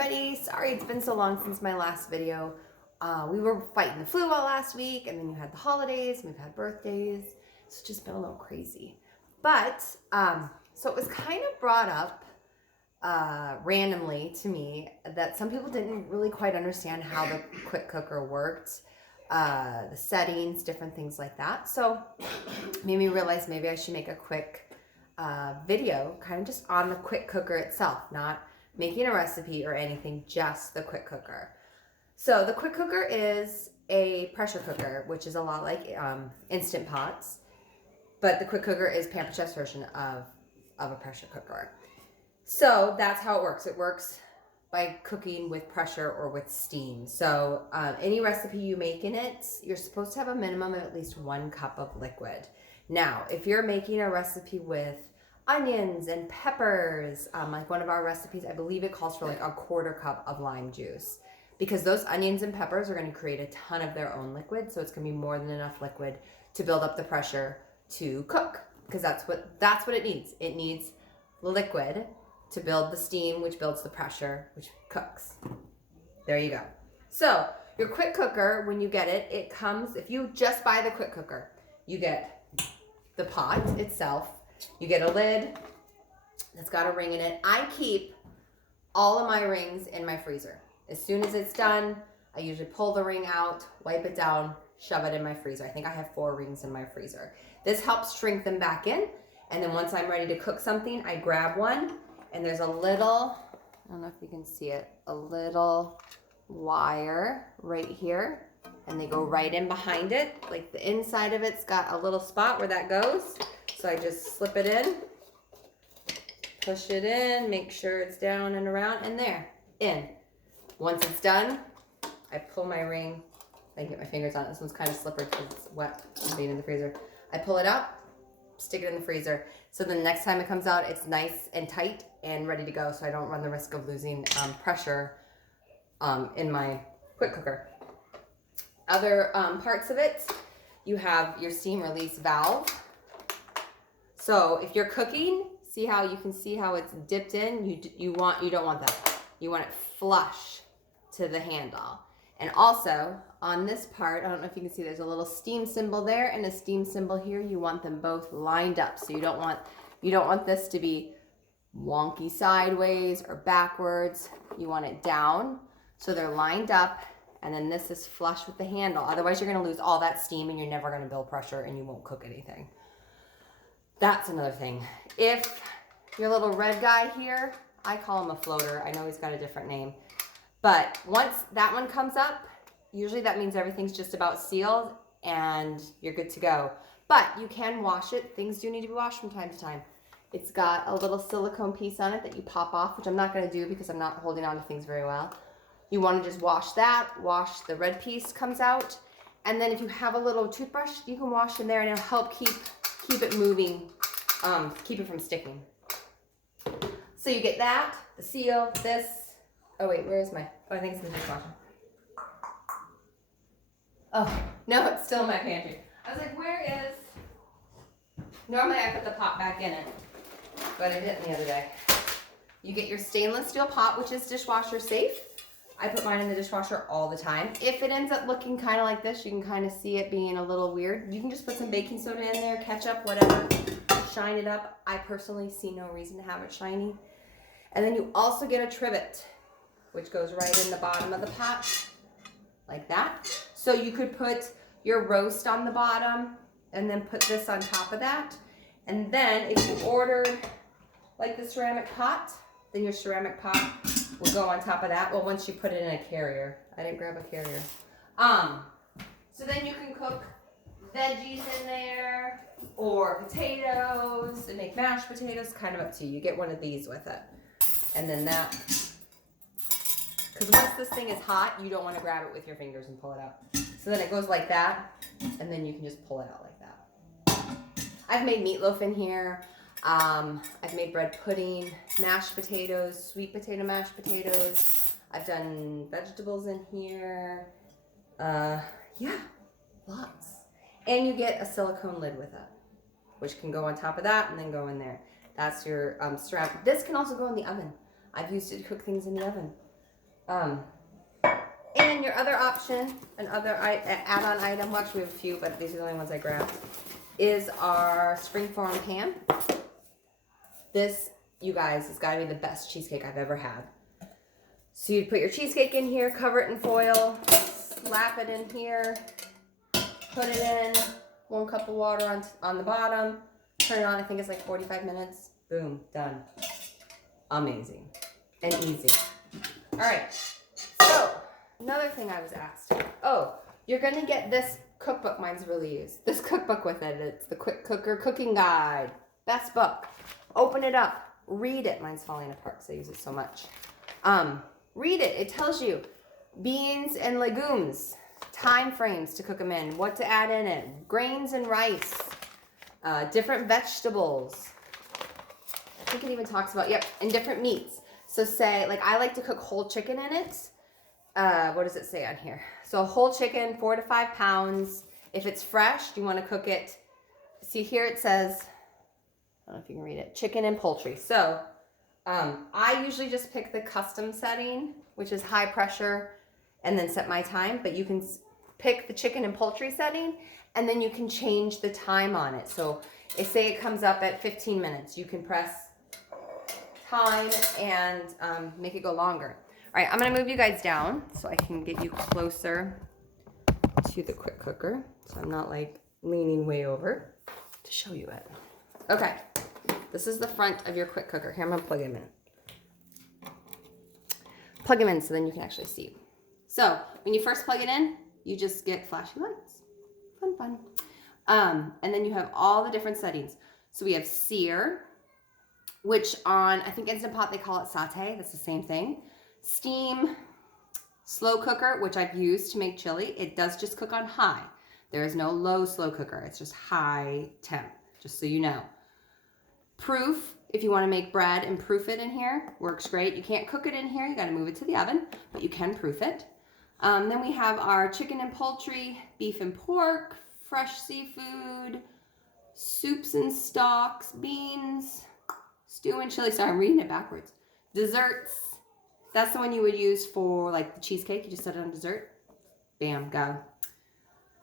everybody. Sorry it's been so long since my last video. We were fighting the flu all last week, and then you had the holidays, we've had birthdays. It's just been a little crazy. But, so it was kind of brought up randomly to me that some people didn't really quite understand how the quick cooker worked, the settings, different things like that. So made me realize maybe I should make a quick video kind of just on the quick cooker itself, not making a recipe or anything, just the quick cooker. So the quick cooker is a pressure cooker, which is a lot like Instant Pots, but the quick cooker is Pampered Chef's version of a pressure cooker. So that's how it works. It works by cooking with pressure or with steam. So any recipe you make in it, you're supposed to have a minimum of at least 1 cup of liquid. Now, if you're making a recipe with onions and peppers, like one of our recipes, I believe it calls for like a 1/4 cup of lime juice, because those onions and peppers are going to create a ton of their own liquid. So it's going to be more than enough liquid to build up the pressure to cook, because that's what it needs. It needs liquid to build the steam, which builds the pressure, which cooks. There you go. So your quick cooker, when you get it, it comes, if you just buy the quick cooker, you get the pot itself, you get a lid that's got a ring in it. I keep all of my rings in my freezer. As soon as it's done, I usually pull the ring out, wipe it down, shove it in my freezer. I think I have 4 rings in my freezer. This helps shrink them back in. And then once I'm ready to cook something, I grab one, and there's a little, I don't know if you can see it, a little wire right here, and they go right in behind it. Like the inside of it's got a little spot where that goes. So I just slip it in, push it in, make sure it's down and around, and there, in. Once it's done, I pull my ring. I can get my fingers on it. This one's kind of slippery because it's wet from being in the freezer. I pull it out, stick it in the freezer. So the next time it comes out, it's nice and tight and ready to go, so I don't run the risk of losing pressure in my quick cooker. Other parts of it, you have your steam release valve. So if you're cooking, see how you can see how it's dipped in? You don't want that. You want it flush to the handle. And also on this part, I don't know if you can see, there's a little steam symbol there and a steam symbol here. You want them both lined up. So you don't want this to be wonky sideways or backwards. You want it down so they're lined up, and then this is flush with the handle. Otherwise you're going to lose all that steam and you're never going to build pressure and you won't cook anything. That's another thing. If your little red guy here, I call him a floater. I know he's got a different name. But once that one comes up, usually that means everything's just about sealed and you're good to go. But you can wash it. Things do need to be washed from time to time. It's got a little silicone piece on it that you pop off, which I'm not going to do because I'm not holding on to things very well. You want to just wash that, wash the red piece comes out. And then if you have a little toothbrush, you can wash in there and it'll help keep it moving, keep it from sticking. So you get that, the seal, this. Oh wait, where is my, oh, I think it's in the dishwasher. Oh, no, it's still in my pantry. I was like, where is, normally I put the pot back in it, but I didn't the other day. You get your stainless steel pot, which is dishwasher safe. I put mine in the dishwasher all the time. If it ends up looking kind of like this, you can kind of see it being a little weird. You can just put some baking soda in there, ketchup, whatever, shine it up. I personally see no reason to have it shiny. And then you also get a trivet, which goes right in the bottom of the pot, like that. So you could put your roast on the bottom and then put this on top of that. And then if you ordered like the ceramic pot, then your ceramic pot will go on top of that. Well, once you put it in a carrier. I didn't grab a carrier. So then you can cook veggies in there or potatoes and make mashed potatoes, kind of up to you. You get one of these with it. And then that, because once this thing is hot, you don't want to grab it with your fingers and pull it out. So then it goes like that, and then you can just pull it out like that. I've made meatloaf in here. I've made bread pudding, mashed potatoes, sweet potato mashed potatoes. I've done vegetables in here. Yeah, lots. And you get a silicone lid with it, which can go on top of that and then go in there. That's your ceramic. This can also go in the oven. I've used it to cook things in the oven. And your other option, another add-on item, well, actually we have a few, but these are the only ones I grabbed, is our springform pan. This, you guys, has got to be the best cheesecake I've ever had. So you'd put your cheesecake in here, cover it in foil, slap it in here, put it in, 1 cup of water on the bottom, turn it on, I think it's like 45 minutes. Boom, done. Amazing and easy. All right, so another thing I was asked. Oh, you're gonna get this cookbook. Mine's really used. This cookbook with it. It's the Quick Cooker Cooking Guide. Best book. Open it up. Read it. Mine's falling apart because I use it so much. Read it. It tells you beans and legumes, time frames to cook them in, what to add in it, grains and rice, different vegetables. I think it even talks about, yep, and different meats. So say, like I like to cook whole chicken in it. What does it say on here? So whole chicken, 4 to 5 pounds. If it's fresh, you want to cook it. See here it says, I don't know if you can read it, chicken and poultry. So I usually just pick the custom setting, which is high pressure, and then set my time. But you can pick the chicken and poultry setting, and then you can change the time on it. So if say it comes up at 15 minutes, you can press time and make it go longer. All right, I'm gonna move you guys down so I can get you closer to the quick cooker. So I'm not like leaning way over to show you it. Okay, this is the front of your quick cooker. Here, I'm gonna plug him in. Plug him in so then you can actually see. So when you first plug it in, you just get flashy lights. Fun, fun. And then you have all the different settings. So we have sear, which on, I think Instant Pot, they call it saute. That's the same thing. Steam, slow cooker, which I've used to make chili. It does just cook on high. There is no low slow cooker. It's just high temp, just so you know. Proof, if you want to make bread and proof it in here, works great. You can't cook it in here. You got to move it to the oven, but you can proof it. Then we have our chicken and poultry, beef and pork, fresh seafood, soups and stocks, beans, stew and chili. Sorry, I'm reading it backwards. Desserts. That's the one you would use for like the cheesecake. You just set it on dessert. Bam, go.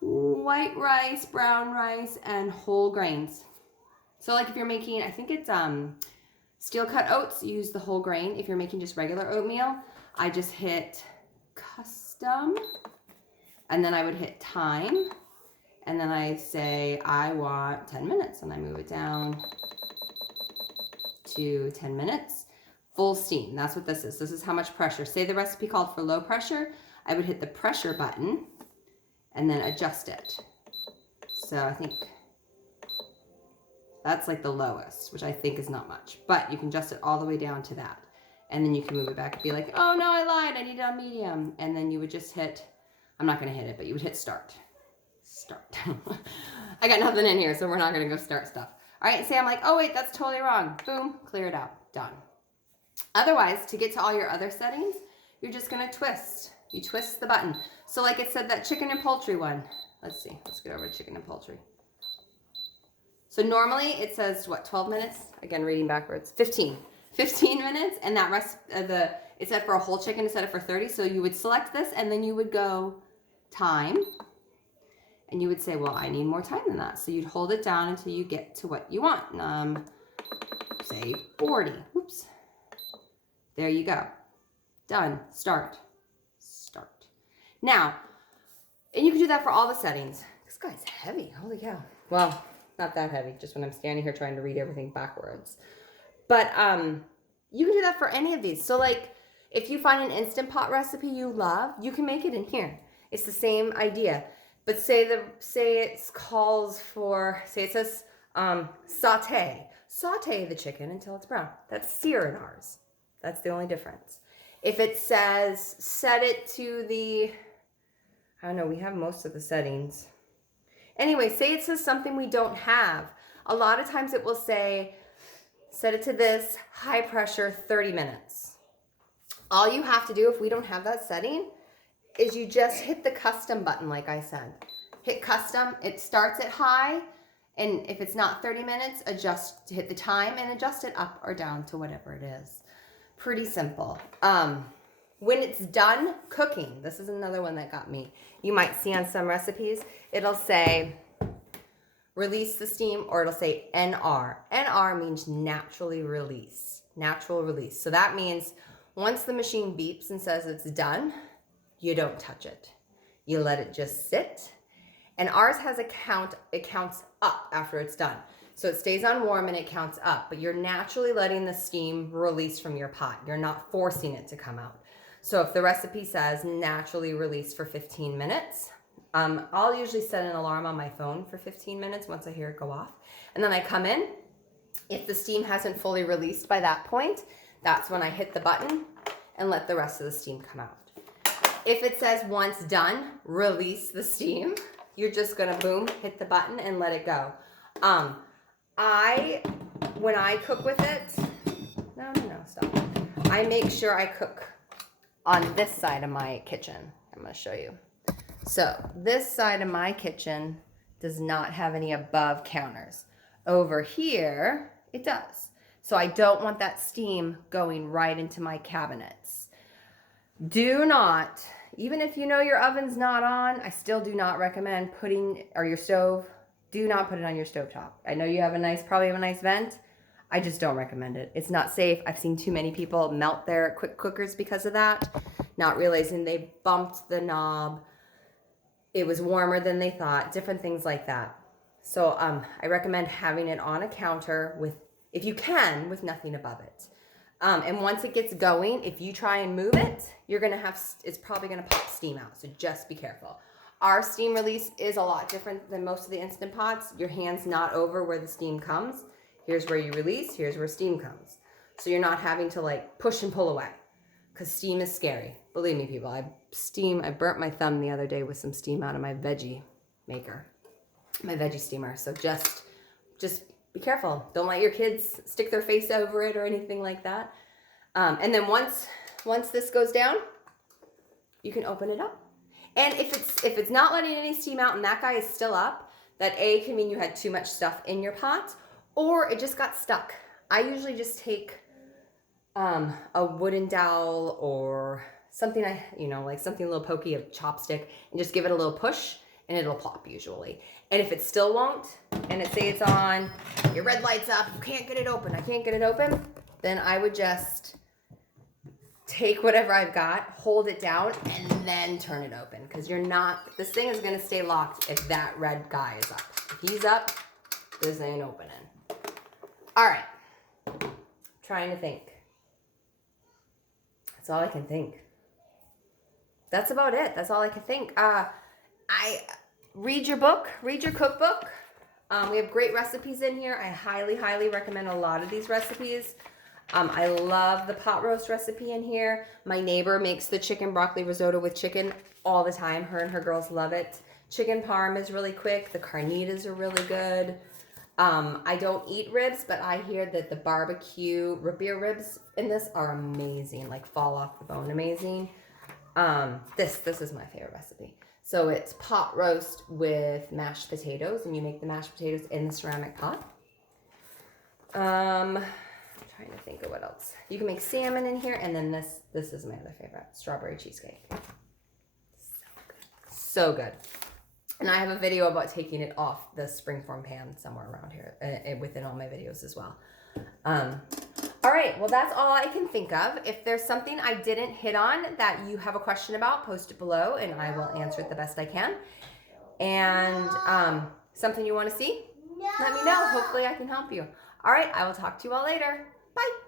White rice, brown rice, and whole grains. So like if you're making, I think it's steel cut oats, you use the whole grain. If you're making just regular oatmeal, I just hit custom, and then I would hit time, and then I say I want 10 minutes, and I move it down to 10 minutes. Full steam, that's what this is. This is how much pressure. Say the recipe called for low pressure, I would hit the pressure button and then adjust it. So I think that's like the lowest, which I think is not much, but you can adjust it all the way down to that. And then you can move it back and be like, oh no, I lied, I need it on medium. And then you would just hit, I'm not gonna hit it, but you would hit start. Start. I got nothing in here, so we're not gonna go start stuff. All right, say I'm like, oh wait, that's totally wrong. Boom, clear it out, done. Otherwise, to get to all your other settings, you're just gonna twist. You twist the button. So like it said, that chicken and poultry one. Let's see, let's get over to chicken and poultry. So normally it says, what, 12 minutes? Again, reading backwards, 15 minutes, and that rest of it said for a whole chicken, it set it for 30. So you would select this and then you would go time, and you would say, well, I need more time than that. So you'd hold it down until you get to what you want. Say 40, oops. There you go. Done. Start. Start. Now, and you can do that for all the settings. This guy's heavy. Holy cow. Well, not that heavy, just when I'm standing here trying to read everything backwards. But you can do that for any of these. So like, if you find an Instant Pot recipe you love, you can make it in here. It's the same idea. But say it calls for, say it says saute. Saute the chicken until it's brown. That's sear in ours. That's the only difference. If it says set it to the, I don't know, we have most of the settings. Anyway, say it says something we don't have. A lot of times it will say set it to this, high pressure, 30 minutes. All you have to do if we don't have that setting is you just hit the custom button like I said. Hit custom, it starts at high, and if it's not 30 minutes, hit the time and adjust it up or down to whatever it is. Pretty simple. When it's done cooking, this is another one that got me. You might see on some recipes, it'll say release the steam, or it'll say NR. NR means naturally release, natural release. So that means once the machine beeps and says it's done, you don't touch it. You let it just sit. And ours has a count, it counts up after it's done. So it stays on warm and it counts up, but you're naturally letting the steam release from your pot. You're not forcing it to come out. So if the recipe says naturally release for 15 minutes, I'll usually set an alarm on my phone for 15 minutes once I hear it go off. And then I come in. If the steam hasn't fully released by that point, that's when I hit the button and let the rest of the steam come out. If it says once done, release the steam, you're just gonna boom, hit the button and let it go. When I cook with it, no, stop. I make sure I cook on this side of my kitchen. I'm gonna show you. So this side of my kitchen does not have any above counters. Over here, it does. So I don't want that steam going right into my cabinets. Do not, even if you know your oven's not on, I still do not recommend or your stove, do not put it on your stovetop. I know you have probably have a nice vent. I just don't recommend it. It's not safe. I've seen too many people melt their quick cookers because of that, not realizing they bumped the knob. It was warmer than they thought, different things like that. So I recommend having it on a counter with, if you can, with nothing above it. And once it gets going, if you try and move it, it's probably gonna pop steam out. So just be careful. Our steam release is a lot different than most of the Instant Pots. Your hand's not over where the steam comes. Here's where you release, here's where steam comes. So you're not having to like push and pull away, because steam is scary. Believe me, people, I burnt my thumb the other day with some steam out of my veggie maker, my veggie steamer. So just be careful. Don't let your kids stick their face over it or anything like that. And then once this goes down, you can open it up. And if it's not letting any steam out and that guy is still up, that can mean you had too much stuff in your pot, or it just got stuck. I usually just take a wooden dowel or something like something a little pokey, a chopstick, and just give it a little push and it'll plop usually. And if it still won't, and say it's on, your red light's up, you can't get it open, I can't get it open, then I would just take whatever I've got, hold it down, and then turn it open. Because this thing is gonna stay locked if that red guy is up. If he's up, this ain't opening. All right, trying to think. That's all I can think. That's about it. That's all I can think. Read your book, read your cookbook. We have great recipes in here. I highly, highly recommend a lot of these recipes. I love the pot roast recipe in here. My neighbor makes the chicken broccoli risotto with chicken all the time. Her and her girls love it. Chicken parm is really quick. The carnitas are really good. I don't eat ribs, but I hear that the barbecue root beer ribs in this are amazing, like fall off the bone amazing. This is my favorite recipe. So it's pot roast with mashed potatoes, and you make the mashed potatoes in the ceramic pot. I'm trying to think of what else. You can make salmon in here, and then this is my other favorite, strawberry cheesecake. So good. And I have a video about taking it off the springform pan somewhere around here, within all my videos as well. All right, well, that's all I can think of. If there's something I didn't hit on that you have a question about, post it below and I will answer it the best I can. And something you want to see, let me know. Hopefully I can help you. All right, I will talk to you all later. Bye.